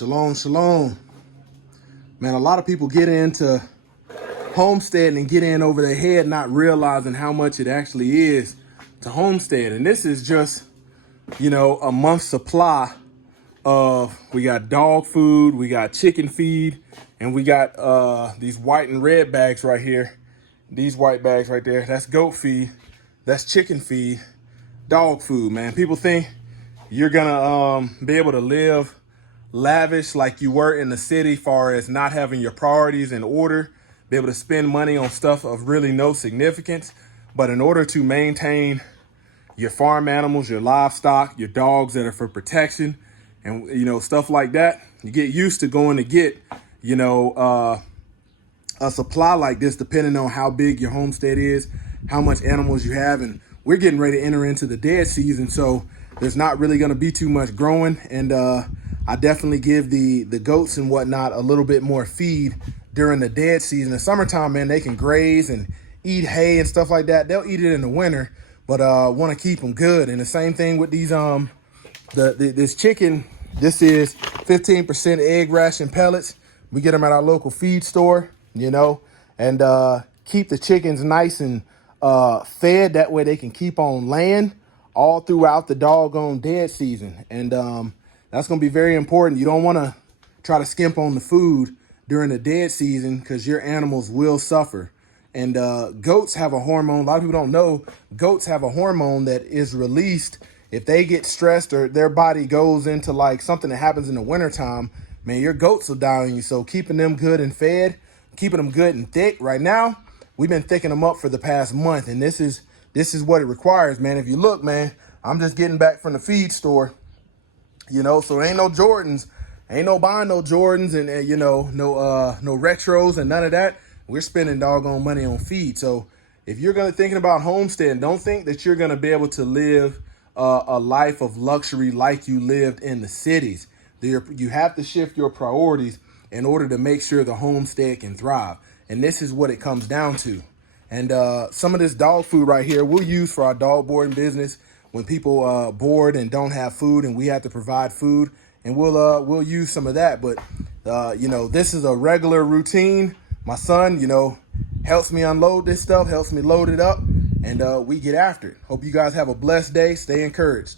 Shalom, shalom. Man, a lot of people get into homesteading and get in over their head, not realizing how much it actually is to homestead. And this is just, a month's supply of, we got dog food, we got chicken feed, and we got these white and red bags right here. These white bags right there, that's goat feed, that's chicken feed, dog food, man. People think you're gonna be able to live lavish like you were in the city, far as not having your priorities in order, be able to spend money on stuff of really no significance. But in order to maintain your farm animals, your livestock, your dogs that are for protection, and stuff like that, you get used to going to get a supply like this, depending on how big your homestead is, how much animals you have. And we're getting ready to enter into the dead season, so there's not really going to be too much growing. And I definitely give the goats and whatnot a little bit more feed during the dead season. In the summertime, man, they can graze and eat hay and stuff like that. They'll eat it in the winter, but want to keep them good. And the same thing with these this chicken. This is 15% egg ration pellets. We get them at our local feed store, and keep the chickens nice and fed. That way they can keep on laying all throughout the doggone dead season. And that's going to be very important. You don't want to try to skimp on the food during the dead season, because your animals will suffer. And goats have a hormone. A lot of people don't know goats have a hormone that is released if they get stressed or their body goes into like something that happens in the wintertime. Man, your goats will die on you. So keeping them good and fed, keeping them good and thick. Right now, we've been thickening them up for the past month, and this is what it requires, man. If you look, man, I'm just getting back from the feed store, so ain't no Jordans, ain't no buying no Jordans, and no retros and none of that. We're spending doggone money on feed. So if you're thinking about homesteading, don't think that you're gonna be able to live a life of luxury like you lived in the cities. You have to shift your priorities in order to make sure the homestead can thrive. And this is what it comes down to. And some of this dog food right here we'll use for our dog boarding business when people board and don't have food and we have to provide food, and we'll use some of that. But this is a regular routine. My son helps me unload this stuff, helps me load it up, and we get after it. Hope you guys have a blessed day. Stay encouraged.